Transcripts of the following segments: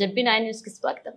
ZP nine న్యూస్కి స్వాగతం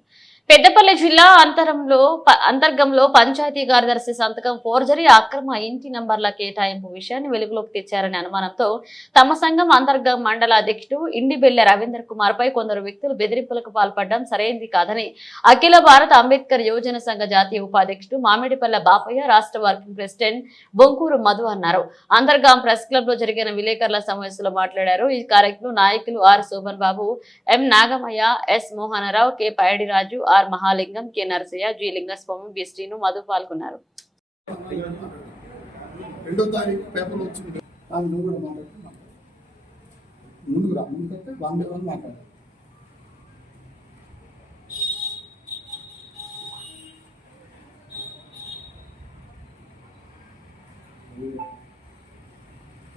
పెద్దపల్లి జిల్లా అంతరంలో అంతర్గంలో పంచాయతీ కార్యదర్శి సంతకం ఫోర్జరీ అక్రమ ఇంటి నంబర్ల కేటాయింపు విషయాన్ని వెలుగులోకి తెచ్చారనే అనుమానంతో తమ సంఘం అంతర్గం మండల అధ్యక్షుడు ఇండిబెల్లె రవీందర్ కుమార్ పై కొందరు వ్యక్తులు బెదిరింపులకు పాల్పడడం సరైంది కాదని అఖిల భారత అంబేద్కర్ యువజన సంఘ జాతీయ ఉపాధ్యక్షుడు మామిడిపల్లె బాపయ్య రాష్ట్ర వర్కింగ్ ప్రెసిడెంట్ బొంకూరు మధు అన్నారు. అంతర్గాం ప్రెస్ క్లబ్లో జరిగిన విలేకరుల సమావేశంలో మాట్లాడారు. ఈ కార్యక్రమంలో నాయకులు R Shobhan Babu M Nagamayya S Mohanarao K Paidiraju R Mahalingam K Narasayya G Lingaswamy B Srinu Madhu పాల్గొన్నారు. రెండో తారీఖు పేపర్లో వచ్చింది. అది నువ్వు కూడా మాట్లాడుతున్నా ముందుకు రా ముందుకు వస్తే వన్ బై వన్ మాట్లాడాలి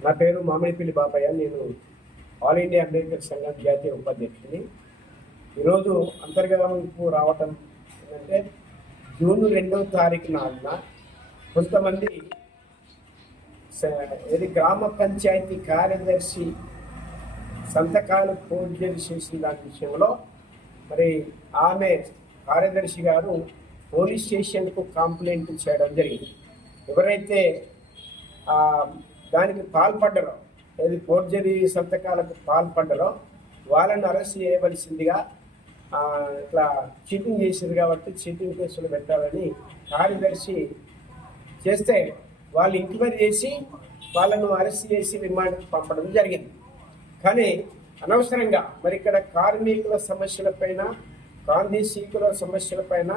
నా పేరు మామిడిపల్లి బాపయ్య. నేను ఆల్ ఇండియా అంబేద్కర్ సంఘం జాతీయ ఉపాధ్యక్షుని. ఈరోజు అంతర్గతంకు రావటం ఏంటంటే జూన్ రెండవ తారీఖు నాడున కొంతమంది ఏది ఇది గ్రామ పంచాయతీ కార్యదర్శి సంతకాలు ఫోర్జరీ చేసిన దాని విషయంలో మరి ఆమె కార్యదర్శి గారు పోలీస్ స్టేషన్కు కంప్లైంట్ చేయడం జరిగింది. ఎవరైతే దానికి పాల్పడ్డరో ఏది ఫోర్జరీ సంతకాలకు పాల్పడ్డరో వాళ్ళని అరెస్ట్ చేయవలసిందిగా ఇట్లా చీటింగ్ చేసింది కాబట్టి చీటింగ్ కేసులు పెట్టాలని కార్యదర్శి చేస్తే వాళ్ళు ఎంక్వైరీ చేసి వాళ్ళను అరెస్ట్ చేసి రిమాండ్కి పంపడం జరిగింది. కానీ అనవసరంగా మరి ఇక్కడ కార్మికుల సమస్యలపైన గాంధీసీకుల సమస్యలపైన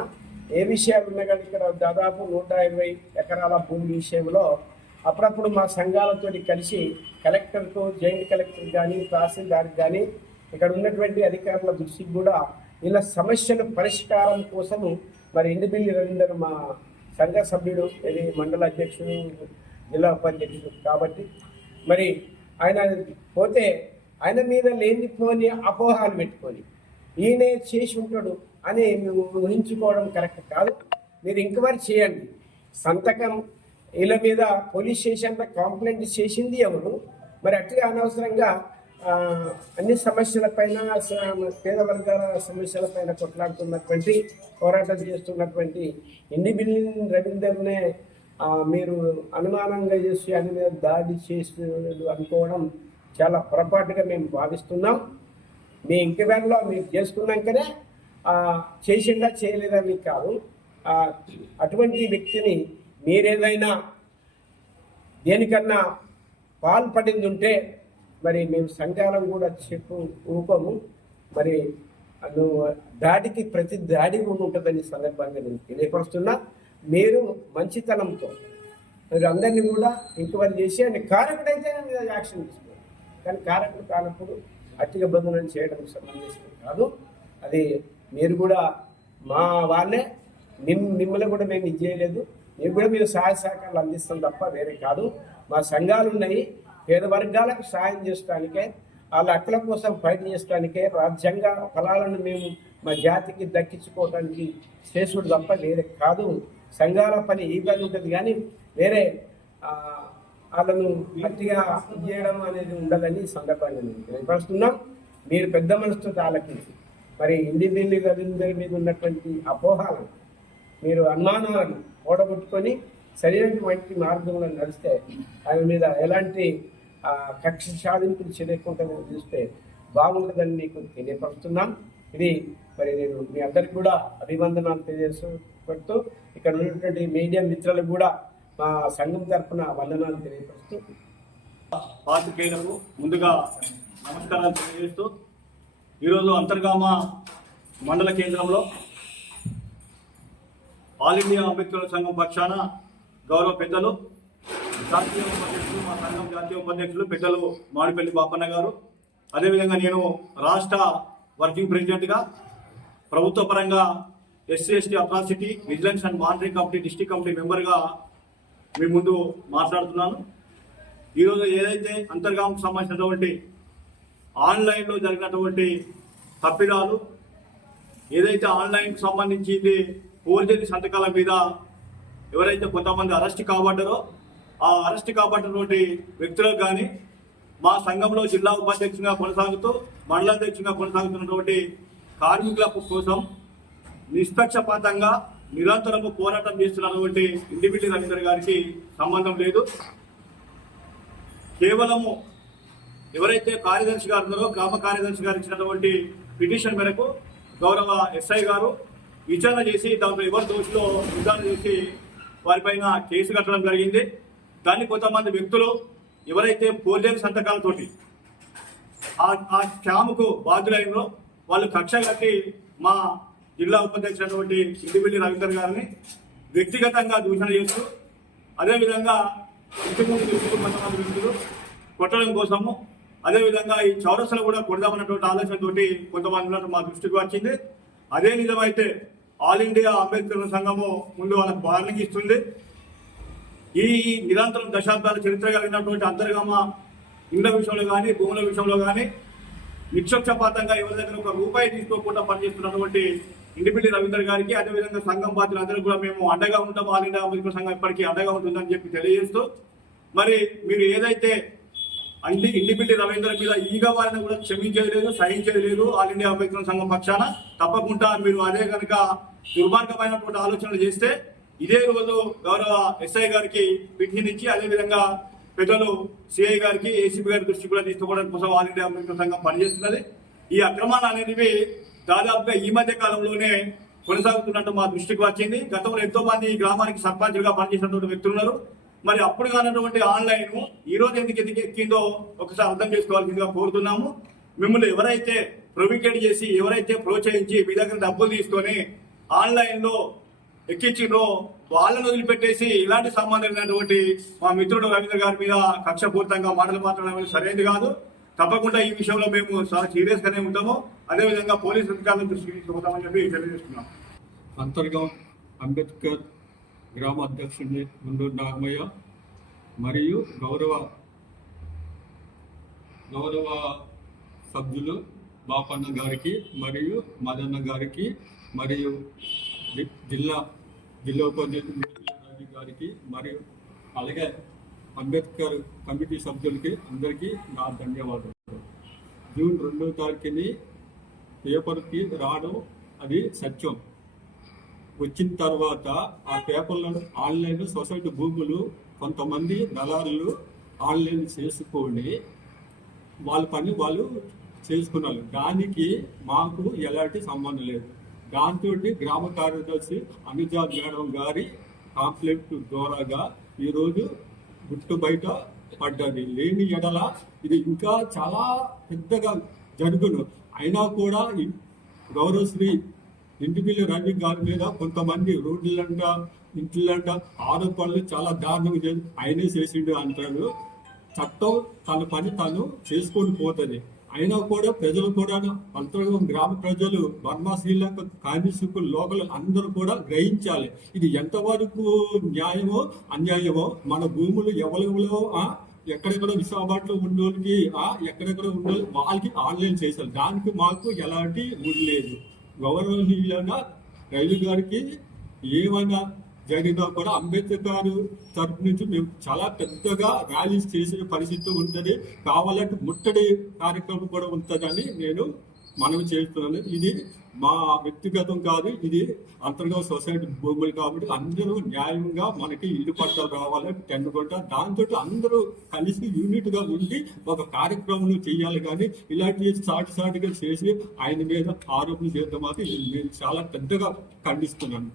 ఏ విషయాలు ఉన్నా కానీ ఇక్కడ దాదాపు నూట ఇరవై ఎకరాల భూమి విషయంలో అప్పుడప్పుడు మా సంఘాలతో కలిసి కలెక్టర్కు జాయింట్ కలెక్టర్ కానీ తహసీల్దార్కి కానీ ఇక్కడ ఉన్నటువంటి అధికారుల దృష్టికి కూడా ఇలా సమస్యల పరిష్కారం కోసము మరి ఇండిబిల్లి రవీందర్ మా సంఘ సభ్యుడు ఇది మండల అధ్యక్షుడు జిల్లా ఉపాధ్యక్షుడు కాబట్టి మరి ఆయన పోతే ఆయన మీద లేనిపోని అపోహాలు పెట్టుకొని ఈయనే చేసి ఉంటాడు అని మేము ఊహించుకోవడం కరెక్ట్ కాదు. మీరు ఎంక్వైరీ చేయండి. సంతకం వీళ్ళ మీద పోలీస్ స్టేషన్లో కంప్లైంట్ చేసింది ఎవరు? మరి అట్లా అనవసరంగా అన్ని సమస్యలపైన పేద వర్గాల సమస్యలపైన కొట్లాడుతున్నటువంటి పోరాటం చేస్తున్నటువంటి ఇండిబిల్లిన్ రవీందర్నే మీరు అనుమానంగా చేసి అని మీద దాడి చేసి అనుకోవడం చాలా పొరపాటుగా మేము భావిస్తున్నాం. మీ ఇంక్వైరీలో మీరు చేసుకున్నాకనే ఆ, చేసిందా కాదు. అటువంటి వ్యక్తిని మీరేదైనా దేనికన్నా పాల్పడింది ఉంటే మరి మేము సంఘాలం కూడా చెప్పు రూపము మరి నువ్వు దాడికి ప్రతి దాడి కూడా ఉంటుందని సందర్భంగా నేను తెలియపరుస్తున్నా. మీరు మంచితనంతో మీరు అందరినీ కూడా ఎంక్వైరీ చేసి ఆయన కారకుడైతే మీద యాక్షన్ తీసుకోవాలి కానీ కారకుడు కానప్పుడు అతిక బంధనం చేయడం సంబంధించిన కాదు. అది మీరు కూడా మా వాళ్ళే. నిమ్ మిమ్మల్ని కూడా మేము ఇది చేయలేదు. మీకు కూడా మీరు సహాయ సహకారాలు అందిస్తాం తప్ప వేరే కాదు. మా సంఘాలు ఉన్నాయి. పేద వర్గాలకు సహాయం చేసడానికే వాళ్ళ హక్కుల కోసం ఫైట్ చేసడానికే రాజ్యాంగ ఫలాలను మేము మా జాతికి దక్కించుకోవడానికి చేసుడు తప్ప వేరే కాదు. సంఘాల పని ఈ పని ఉంటుంది కానీ వేరే వాళ్ళను గట్టిగా చేయడం అనేది ఉండదని సందర్భాన్ని సందర్భంగా నేను తెలియపరుస్తున్నాం. మీరు పెద్ద మనసుతో ఆలకించి మరి ఇండిపెండెంట్ రవీంద్ర మీద ఉన్నటువంటి అపోహాలను మీరు అనుమానాలను ఓడగొట్టుకొని సరైనటువంటి మార్గంలో నడిస్తే ఆయన మీద ఎలాంటి కక్ష సాధింపులు చేయకుండా చూస్తే బాగుంటుందని మీకు తెలియపరుస్తున్నాం. ఇది మరి నేను మీ అందరికి కూడా అభివందనాలు తెలియజేస్తూ ఇక్కడ ఉన్నటువంటి మీడియా మిత్రులకు కూడా మా సంఘం తరఫున వందనాలు తెలియపరుస్తూ. పాత్రికేయులకు ముందుగా నమస్కారాలు తెలియజేస్తూ ఈరోజు అంతర్గామ మండల కేంద్రంలో ఆల్ ఇండియా అంబేద్కర్ సంఘం పక్షాన గౌరవ పెద్దలు జాతీయ ఉపాధ్యక్షులు మా సంఘం జాతీయ ఉపాధ్యక్షులు పెద్దలు మాడిపల్లి బాపన్న గారు. అదేవిధంగా నేను రాష్ట్ర వర్కింగ్ ప్రెసిడెంట్గా ప్రభుత్వ పరంగా SC ST atrocity vigilance and monitoring committee district committee మెంబర్గా మీ ముందు మాట్లాడుతున్నాను. ఈరోజు ఏదైతే అంతర్గామకు సంబంధించినటువంటి ఆన్లైన్లో జరిగినటువంటి తప్పిదాలు ఏదైతే ఆన్లైన్కి సంబంధించింది ఫోర్జరీ సంతకాల మీద ఎవరైతే కొంతమంది అరెస్ట్ కాబడ్డారో ఆ అరెస్ట్ కాబట్టినటువంటి వ్యక్తులకు కానీ మా సంఘంలో జిల్లా ఉపాధ్యక్షునిగా కొనసాగుతూ మండలాధ్యక్షునిగా కొనసాగుతున్నటువంటి కార్మికుల కోసం నిష్పక్షపాతంగా నిరంతరము పోరాటం చేస్తున్నటువంటి ఇండివిజువల్ రవీంద్ర గారికి సంబంధం లేదు. కేవలము ఎవరైతే కార్యదర్శి గారు ఉన్నారో గ్రామ కార్యదర్శి గారు ఇచ్చినటువంటి పిటిషన్ మేరకు గౌరవ ఎస్ఐ గారు విచారణ చేసి దాంట్లో ఎవరి దోషులో విచారణ చేసి వారిపైన కేసు కట్టడం జరిగింది. దాన్ని కొంతమంది వ్యక్తులు ఎవరైతే పోలేని సంతకాలతోటి ఆ ఆ బాధ్యులైనో వాళ్ళు కక్ష కట్టి మా జిల్లా ఉపాధ్యక్షుడైనటువంటి ఇంటిపల్లి రవీందర్ గారిని వ్యక్తిగతంగా దూషణ చేస్తూ అదేవిధంగా ఇంటి ముందు కొంతమంది వ్యక్తులు కొట్టడం కోసము అదేవిధంగా ఈ చౌరస్సులు కూడా కొడదామన్నటువంటి ఆలోచనతోటి కొంతమంది మా దృష్టికి వచ్చింది. అదే నిజమైతే ఆల్ ఇండియా అంబేద్కర్ సంఘము ముందు వాళ్ళకు వార్నింగ్ ఇస్తుంది ఈ నిరంతరం దశాబ్దాల చరిత్ర కలిగినటువంటి అంతర్గమ ఇండ్ల విషయంలో కానీ భూముల విషయంలో కానీ నిక్షక్షపాతంగా ఎవరి దగ్గర ఒక రూపాయి తీసుకోకుండా పనిచేస్తున్నటువంటి ఇండిపిల్లి రవీందర్ గారికి అదేవిధంగా సంఘం బాధ్యులందరూ కూడా మేము అండగా ఉంటాం. ఆల్ ఇండియా అంబేద్కర్ సంఘం ఇప్పటికీ అండగా ఉంటుందని చెప్పి తెలియజేస్తూ మరి మీరు ఏదైతే అండి ఇండిపిల్లి రవీంద్ర మీద ఈగ వారిని కూడా క్షమించేది లేదు సహించేది లేదు ఆల్ ఇండియా అంబేద్కర్ సంఘం పక్షాన తప్పకుండా మీరు అదే కనుక దుర్మార్గమైనటువంటి ఆలోచనలు చేస్తే ఇదే రోజు గౌరవ ఎస్ఐ గారికి పిటిషన్ ఇచ్చి అదేవిధంగా పెద్దలు సిఐ గారికి ఏసీపీ గారి దృష్టి కూడా తీసుకోవడం కోసం ఆల్ ఇండియా అంబేద్కర్ సంఘం పనిచేస్తున్నది. ఈ అక్రమాలు అనేవి దాదాపుగా ఈ మధ్య కాలంలోనే కొనసాగుతున్నట్టు మా దృష్టికి వచ్చింది. గతంలో ఎంతో మంది ఈ గ్రామానికి సర్పంచులుగా పనిచేసినటువంటి వ్యక్తులు ఉన్నారు. మరి అప్పుడు కానటువంటి ఆన్లైన్ ఈ రోజు ఎందుకు ఎందుకు ఎక్కిందో ఒకసారి అర్థం చేసుకోవాల్సిందిగా కోరుతున్నాము. మిమ్మల్ని ఎవరైతే ప్రొవికేట్ చేసి ఎవరైతే ప్రోత్సహించి మీ దగ్గర డబ్బులు తీసుకొని ఆన్లైన్లో ఎక్కించిండ్రో వాళ్ళని వదిలిపెట్టేసి ఇలాంటి సంబంధమైనటువంటి మా మిత్రుడు రవీంద్ర గారి మీద కక్షపూరితంగా మాటలు మాట్లాడడం సరైనది కాదు. తప్పకుండా ఈ విషయంలో మేము చాలా సీరియస్ గానే ఉంటాము. అదేవిధంగా పోలీస్ అధికారులను దృష్టికి తీసుకుపోతామని చెప్పి తెలియజేస్తున్నాం. అంతర్గం అంబేద్కర్ గ్రామ అధ్యక్షుడిని ముందు నాగమయ్య మరియు గౌరవ గౌరవ సభ్యులు బాపన్న గారికి మరియు మదన్న గారికి మరియు జిల్లా జిల్లా గారికి మరియు అలాగే అంబేద్కర్ కమిటీ సభ్యులకి అందరికీ నా ధన్యవాదాలు. జూన్ రెండో తారీఖుని పేపర్కి రావడం అది సత్యం. వచ్చిన తర్వాత ఆ పేపర్లను ఆన్లైన్ సొసైటీ భూములు కొంతమంది దళారులు ఆన్లైన్ చేసుకొని వాళ్ళ పని వాళ్ళు చేసుకున్నారు. దానికి మాకు ఎలాంటి సంబంధం లేదు. దాంతో గ్రామ కార్యదర్శి అమితాబ్ మేడం గారి కాంప్లైంట్ ద్వారాగా ఈరోజు గుట్టు బయట పడ్డది. లేని ఎడల ఇది ఇంకా చాలా పెద్దగా జరుగును. అయినా కూడా గౌరవశ్రీ గౌరవశ్రీ ఇంటిపిల్లి రవి గారి మీద కొంతమంది రోడ్లంట ఇంట్లంట ఆరోపణలు చాలా దారుణంగా ఆయనే చేసిండు అంటాడు. చట్టం తన పని తను చేసుకొని పోతుంది. అయినా కూడా ప్రజలు కూడా అంతర్గం గ్రామ ప్రజలు బర్మా శ్రీలంక కార్మికులు లోకల్ అందరూ కూడా గ్రహించాలి. ఇది ఎంతవరకు న్యాయమో అన్యాయమో మన భూములు ఎవరెవరో ఎక్కడెక్కడ విశాఖపట్నంలో ఉన్నోళ్ళకి ఆ, ఎక్కడెక్కడ ఉన్నోళ్ళు వాళ్ళకి ఆన్లైన్ చేశారు. దానికి మాకు ఎలాంటి ముడి లేదు. గౌరవనీయులైన రైలు గారికి ఏమైనా జరిగినా కూడా అంబేద్కర్ గారు తరపు నుంచి మేము చాలా పెద్దగా ర్యాలీస్ చేసే పరిస్థితి ఉంటుంది. కావాలంటే ముట్టడి కార్యక్రమం కూడా ఉంటుందని నేను మనవి చేస్తున్నాను. ఇది మా వ్యక్తిగతం కాదు ఇది అంతర్గత సొసైటీ భూములు కాబట్టి అందరూ న్యాయంగా మనకి ఇల్లు పట్టాలు రావాలని టెన్నుకుంటా దాంతో అందరూ కలిసి యూనిట్గా ఉండి ఒక కార్యక్రమం చేయాలి కానీ ఇలాంటి సాటి సాటిగా చేసి ఆయన మీద ఆరోపణలు చేద్దాం మాత్రం నేను చాలా పెద్దగా ఖండిస్తున్నాను.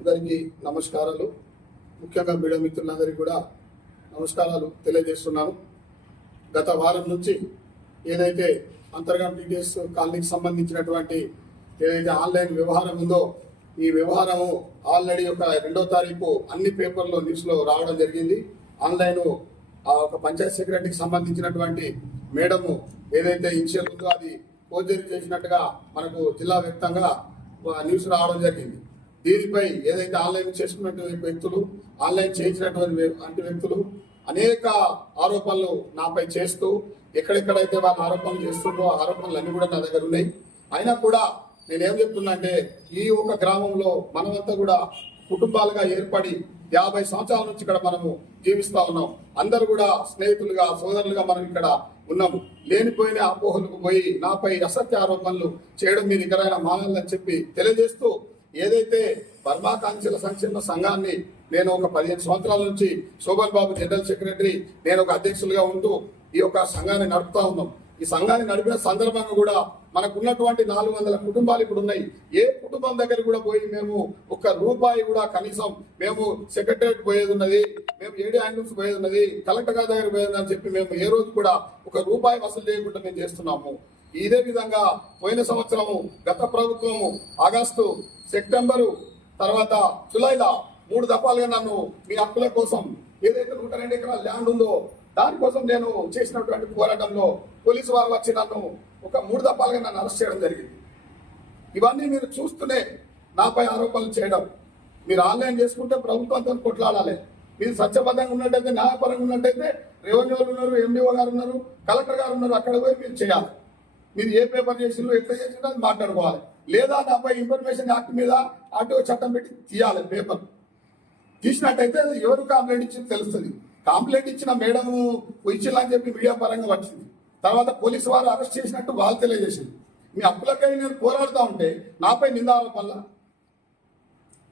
అందరికీ నమస్కారాలు. ముఖ్యంగా మీడియా మిత్రులందరికీ కూడా నమస్కారాలు తెలియజేస్తున్నాను. గత వారం నుంచి ఏదైతే అంతర్గత డీటెయిల్స్ కాలనీకి సంబంధించినటువంటి ఏదైతే ఆన్లైన్ వ్యవహారం ఉందో ఈ వ్యవహారము ఆల్రెడీ ఒక రెండో తారీఖు అన్ని పేపర్లో న్యూస్లో రావడం జరిగింది. ఆన్లైన్ ఆ ఒక పంచాయత్ సెక్రటరీకి సంబంధించినటువంటి మేడము ఏదైతే ఇన్షియల్ ఉందో అది ఫోర్జరీ చేసినట్టుగా మనకు జిల్లా వ్యాప్తంగా న్యూస్ రావడం జరిగింది. దీనిపై ఏదైతే ఆన్లైన్ చేసుకున్నటువంటి వ్యక్తులు ఆన్లైన్ చేయించినటువంటి వ్యక్తులు అనేక ఆరోపణలు నాపై చేస్తూ ఎక్కడెక్కడైతే వాళ్ళు ఆరోపణలు చేస్తుండో ఆ ఆరోపణలు అన్ని కూడా నా దగ్గర ఉన్నాయి. అయినా కూడా నేనేం చెప్తున్నా అంటే ఈ ఒక గ్రామంలో మనమంతా కూడా కుటుంబాలుగా ఏర్పడి యాభై సంవత్సరాల నుంచి ఇక్కడ మనము జీవిస్తా ఉన్నాం. అందరూ కూడా స్నేహితులుగా సోదరులుగా మనం ఇక్కడ ఉన్నాము. లేనిపోయిన అపోహలకు పోయి నాపై అసత్య ఆరోపణలు చేయడం మీ దగ్గరైన మానాలని చెప్పి తెలియజేస్తూ ఏదైతే బర్మాకాంక్షల సంక్షేమ సంఘాన్ని నేను ఒక పదిహేను సంవత్సరాల నుంచి శోభన్ బాబు జనరల్ సెక్రటరీ నేను ఒక అధ్యక్షులుగా ఉంటూ ఈ యొక్క సంఘాన్ని నడుపుతా ఉన్నాం. ఈ సంఘాన్ని నడిపిన సందర్భంగా కూడా మనకున్నటువంటి నాలుగు వందల కుటుంబాలు ఇప్పుడు ఉన్నాయి. ఏ కుటుంబం దగ్గర కూడా పోయి మేము ఒక్క రూపాయి కూడా కనీసం మేము సెక్రటరేట్ పోయేది ఉన్నది మేము ఏడి హ్యాండిల్స్ పోయేది ఉన్నది కలెక్టర్ గారి దగ్గర పోయేది అని చెప్పి మేము ఏ రోజు కూడా ఒక రూపాయి వసూలు చేయకుండా మేము చేస్తున్నాము. ఇదే విధంగా పోయిన సంవత్సరము గత ప్రభుత్వము ఆగస్టు సెప్టెంబరు తర్వాత జులైలో మూడు దఫాలుగా నన్ను మీ హక్కుల కోసం ఏదైతే నూట రెండు ఎకరాల ల్యాండ్ ఉందో దానికోసం నేను చేసినటువంటి పోరాటంలో పోలీసు వారు వచ్చి నన్ను ఒక మూడు దఫాలుగా నన్ను అరెస్ట్ చేయడం జరిగింది. ఇవన్నీ మీరు చూస్తూనే నాపై ఆరోపణలు చేయడం. మీరు ఆన్లైన్ చేసుకుంటే ప్రభుత్వంతో కొట్లాడాలి. మీరు సత్యబద్ధంగా ఉన్నట్టయితే న్యాయపరంగా ఉన్నట్టయితే రెవెన్యూ వాళ్ళు ఉన్నారు ఎండిఓ గారు ఉన్నారు కలెక్టర్ గారు ఉన్నారు అక్కడ పోయి మీరు చేయాలి. మీరు ఏ పేపర్ చేసిండ్రు ఎట్లా చేసినా అది మాట్లాడుకోవాలి. లేదా నాపై ఇన్ఫర్మేషన్ యాక్ట్ మీద ఆర్టీఓ చట్టం పెట్టి తీయాలి పేపర్. తీసినట్టయితే ఎవరు కంప్లైంట్ ఇచ్చింది తెలుస్తుంది. కంప్లైంట్ ఇచ్చిన మేడం ఇచ్చిందని చెప్పి మీడియా పరంగా వచ్చింది. తర్వాత పోలీసు వారు అరెస్ట్ చేసినట్టు వాళ్ళు తెలియజేసింది. మీ అప్పులకై నేను పోరాడుతూ ఉంటే నాపై నిందారోపణల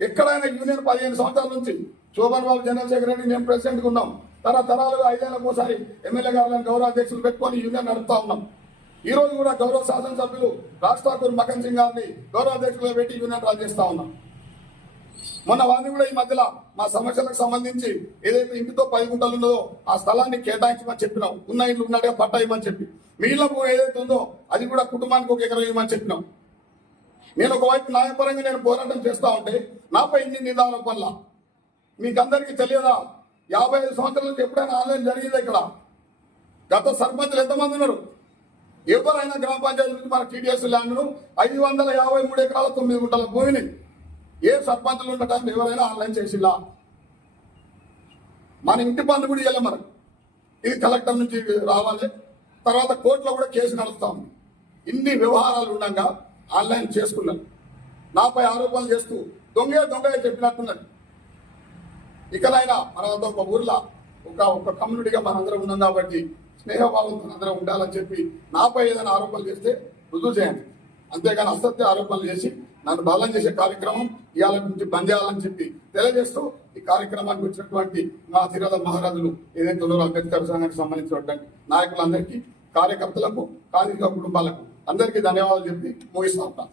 ఎక్కడైనా యూనియన్ పదిహేను సంవత్సరాల నుంచి శోభన్ బాబు జనరల్ సెక్రటరీ నేను ప్రెసిడెంట్గా ఉన్నాం. తరతరాలుగా ఐదేళ్ళకు ఒకసారి ఎమ్మెల్యే గారులను గౌరవ అధ్యక్షులు పెట్టుకొని యూనియన్ నడుపుతా ఉన్నాం. ఈ రోజు కూడా గౌరవ శాసనసభ్యులు రాజ్ ఠాకూర్ మకన్ సింగ్ గారిని గౌరవ అధ్యక్షులుగా పెట్టి యూనియన్ రన్ చేస్తా ఉన్నాం. మొన్న వారిని కూడా ఈ మధ్యలో మా సమస్యలకు సంబంధించి ఏదైతే ఇంటితో పది గుంటలు ఉన్నదో ఆ స్థలాన్ని కేటాయించమని చెప్పినాం. ఉన్న ఇల్లు ఉన్నట్టుగా పట్టా ఇవ్వమని చెప్పి. మిగిలిన భూమి ఏదైతే ఉందో అది కూడా కుటుంబానికి ఒక ఎకరం ఇవ్వమని చెప్పినాం. నేను ఒకవైపు న్యాయపరంగా నేను పోరాటం చేస్తా ఉంటే నాపై ఇన్ని నిదానం వల్ల మీకు అందరికీ తెలియదా? యాభై ఐదు సంవత్సరాల నుంచి ఎప్పుడైనా ఆన్లైన్ జరిగింది ఇక్కడ. గత సర్పంచులు ఎంతమంది ఉన్నారు? ఎవరైనా గ్రామ పంచాయతీ నుంచి మన టీడీఎస్ ల్యాండ్ను ఐదు వందల యాభై మూడు ఎకరాల తొమ్మిది గుంటల భూమిని ఏ సర్పంచులు ఉండటానికి ఎవరైనా ఆన్లైన్ చేసిలా మన ఇంటి పనులు కూడా ఇవ్వాలి మరి. ఇది కలెక్టర్ నుంచి రావాలి. తర్వాత కోర్టులో కూడా కేసు నడుస్తాం ఇన్ని వ్యవహారాలు ఉండగా ఆన్లైన్ చేసుకున్నాను. నాపై ఆరోపణలు చేస్తూ దొంగే దొంగ చెప్పినట్టున్నది ఇకనైనా మన ఒక ఊర్లో ఒక ఒక కమ్యూనిటీగా మనందరం ఉన్నాం కాబట్టి స్నేహభావంతో అందరూ ఉండాలని చెప్పి నాపై ఏదైనా ఆరోపణలు చేస్తే రుజువు చేయండి. అంతేగాని అసత్య ఆరోపణలు చేసి నన్ను బలం చేసే కార్యక్రమం ఇవాళ నుంచి బంద్ చేయాలని చెప్పి తెలియజేస్తూ ఈ కార్యక్రమానికి వచ్చినటువంటి మా తిరద మహారాజులు ఏదైతే ఉన్నారో అంబేద్కర్ సంఘానికి సంబంధించినటువంటి నాయకులందరికీ కార్యకర్తలకు కార్మిక కుటుంబాలకు అందరికీ ధన్యవాదాలు చెప్పి ముగిస్తా ఉంటాను